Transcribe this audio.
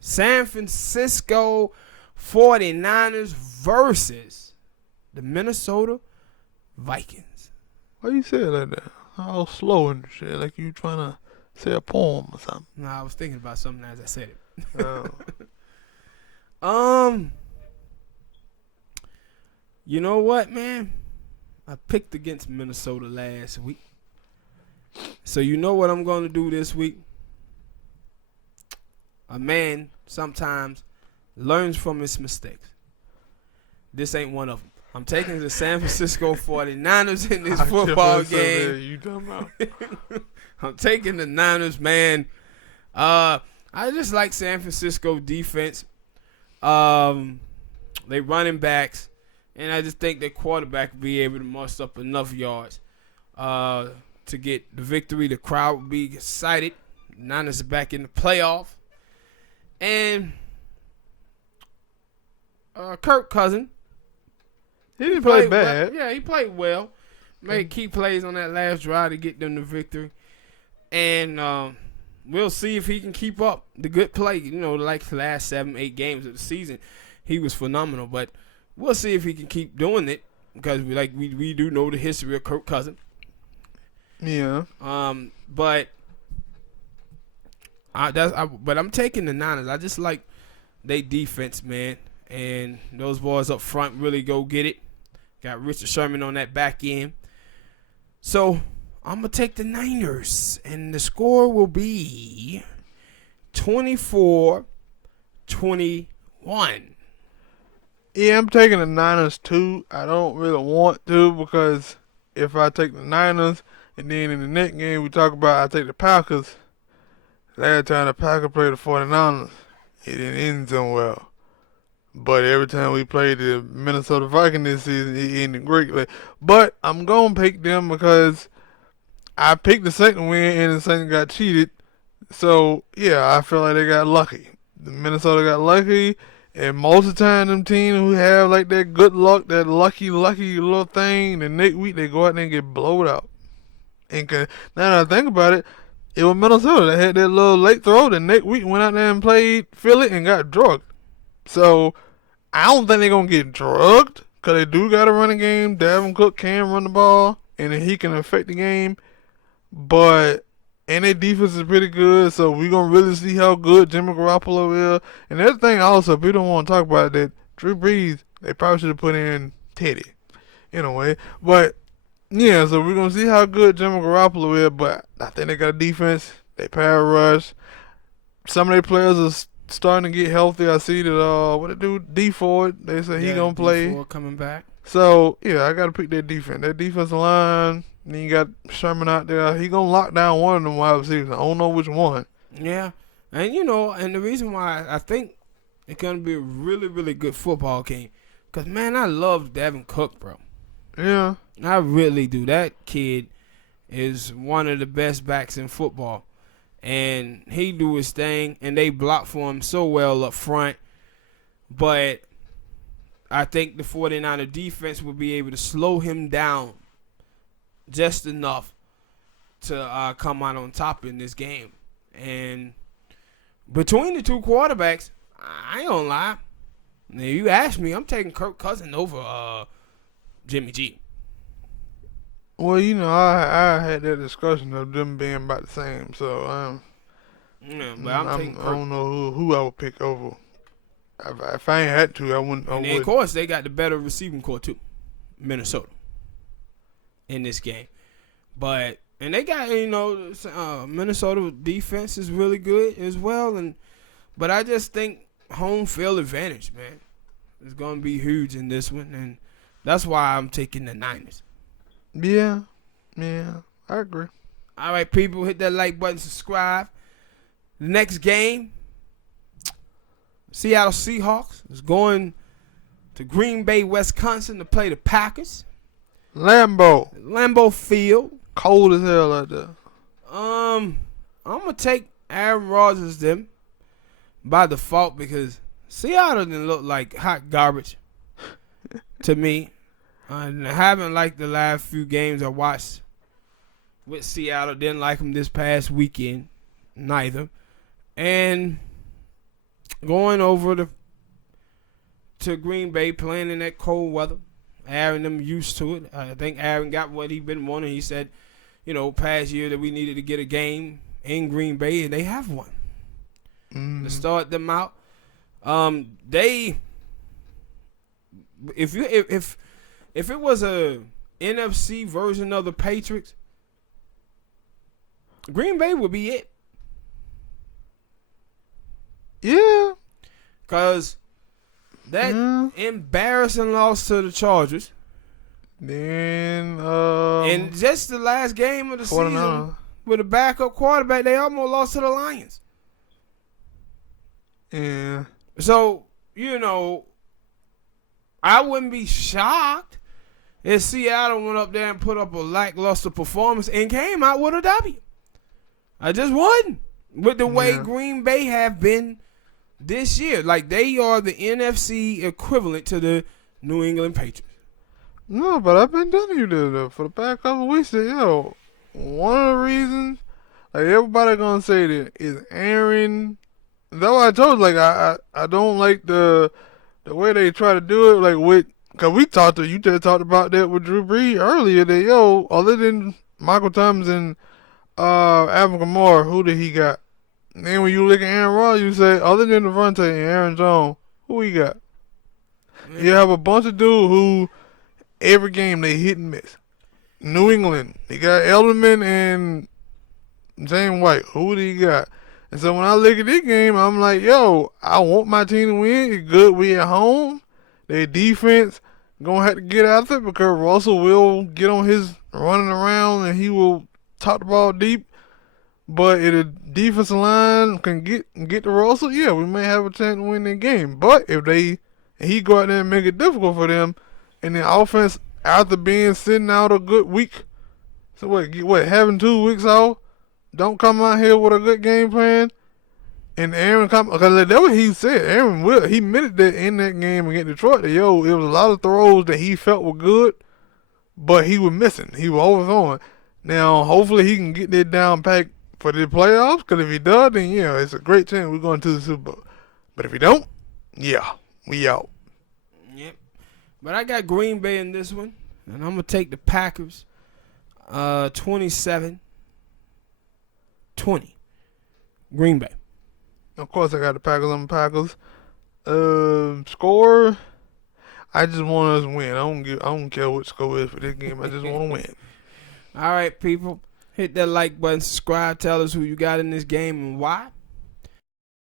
San Francisco 49ers versus the Minnesota Vikings. Why you say it like that? All slow and shit, like you trying to say a poem or something. No, I was thinking about something as I said it. Oh. You know what, man? I picked against Minnesota last week. So you know what I'm going to do this week? A man sometimes learns from his mistakes. This ain't one of them. I'm taking the San Francisco 49ers in this football game. You talking about? I'm taking the Niners, man. I just like San Francisco defense. They running backs, and I just think their quarterback will be able to muster up enough yards to get the victory. The crowd will be excited. The Niners are back in the playoff. And Kirk Cousins. He didn't play bad. Well. Yeah, he played well. Made key plays on that last drive to get them the victory. And we'll see if he can keep up the good play. You know, like the last 7-8 games of the season, he was phenomenal. But we'll see if he can keep doing it because we do know the history of Kirk Cousins. Yeah. But I'm taking the Niners. I just like they defense, man. And those boys up front really go get it. Got Richard Sherman on that back end. So I'm going to take the Niners. And the score will be 24-21. Yeah, I'm taking the Niners too. I don't really want to because if I take the Niners and then in the next game we talk about I take the Packers. Last time the Packers played the 49ers, it didn't end so well. But every time we played the Minnesota Vikings this season, it ended greatly. But I'm going to pick them because I picked the second win and the second got cheated. So, yeah, I feel like they got lucky. The Minnesota got lucky. And most of the time, them teams who have like that good luck, that lucky little thing, the next week they go out there and get blowed out. And now that I think about it, it was Minnesota that had that little late throw. The next week went out there and played Philly and got drugged. So, I don't think they're going to get drugged because they do got a running game. Dalvin Cook can run the ball, and he can affect the game. But, and their defense is pretty good, so we're going to really see how good Jimmy Garoppolo is. And the other thing also, people don't want to talk about that Drew Brees, they probably should have put in Teddy in a way. But, yeah, so we're going to see how good Jimmy Garoppolo is, but I think they got a defense. They power rush. Some of their players are starting to get healthy. I see that what it do D Ford. They say he gonna play. D4 coming back. So yeah, I gotta pick that defense. That defensive line. Then you got Sherman out there. He gonna lock down one of them wide receivers. I don't know which one. Yeah, and you know, and the reason why I think it's gonna be a really, really good football game, cause man, I love Dalvin Cook, bro. Yeah, I really do. That kid is one of the best backs in football. And he do his thing, and they block for him so well up front. But I think the 49er defense will be able to slow him down just enough to come out on top in this game. And between the two quarterbacks, I ain't gonna lie. Now, you ask me, I'm taking Kirk Cousins over Jimmy G. Well, you know, I had that discussion of them being about the same, so yeah, but I'm taking Kirk. I don't know who I would pick over. If I ain't had to, I wouldn't. And then, of course, they got the better receiving core too, Minnesota, in this game. But and they got Minnesota defense is really good as well, but I just think home field advantage, man, is going to be huge in this one, and that's why I'm taking the Niners. Yeah, I agree. All right, people, hit that like button, subscribe. The next game, Seattle Seahawks is going to Green Bay, Wisconsin to play the Packers. Lambeau Field. Cold as hell out there. I'm gonna take Aaron Rodgers them by default because Seattle didn't look like hot garbage to me. I haven't liked the last few games I watched with Seattle. Didn't like them this past weekend, neither. And going over to Green Bay, playing in that cold weather. Aaron them used to it. I think Aaron got what he been wanting. He said, past year that we needed to get a game in Green Bay, and they have one. To start them out. They if it was a NFC version of the Patriots, Green Bay would be it. Yeah. Cause that embarrassing loss to the Chargers. Then and just the last game of the season with a backup quarterback, they almost lost to the Lions. Yeah. So, I wouldn't be shocked if Seattle went up there and put up a lackluster performance and came out with a W. I just wouldn't. With the way Green Bay have been this year. Like, they are the NFC equivalent to the New England Patriots. No, but I've been telling you this for the past couple of weeks that, one of the reasons, like, everybody gonna say that is Aaron. That's why I told you, like, I don't like the way they try to do it, like, because you just talked about that with Drew Brees earlier, that, other than Michael Thomas and Alvin Kamara, who did he got? And then when you look at Aaron Rodgers, you say, other than Devontae and Aaron Jones, who he got? Man. You have a bunch of dudes who, every game, they hit and miss. New England, they got Edelman and James White. Who do you got? And so when I look at this game, I'm like, I want my team to win. It's good we at home. Their defense going to have to get after it because Russell will get on his running around and he will top the ball deep. But if the defensive line can get to Russell, we may have a chance to win the game. But if he go out there and make it difficult for them, and the offense, after being sitting out a good week, so having 2 weeks off, don't come out here with a good game plan, and Aaron because that's what he said. Aaron he admitted that in that game against Detroit, that it was a lot of throws that he felt were good, but he was missing. He was overthrowing. Now, hopefully he can get that down pack for the playoffs, because if he does, then it's a great chance we're going to the Super Bowl. But if he don't, we out. Yep. But I got Green Bay in this one, and I'm going to take the Packers 27-20. Green Bay. Of course, I got the Packers on the Packers. Score, I just want us to win. I don't care what score is for this game. I just want to win. All right, people. Hit that like button, subscribe, tell us who you got in this game and why.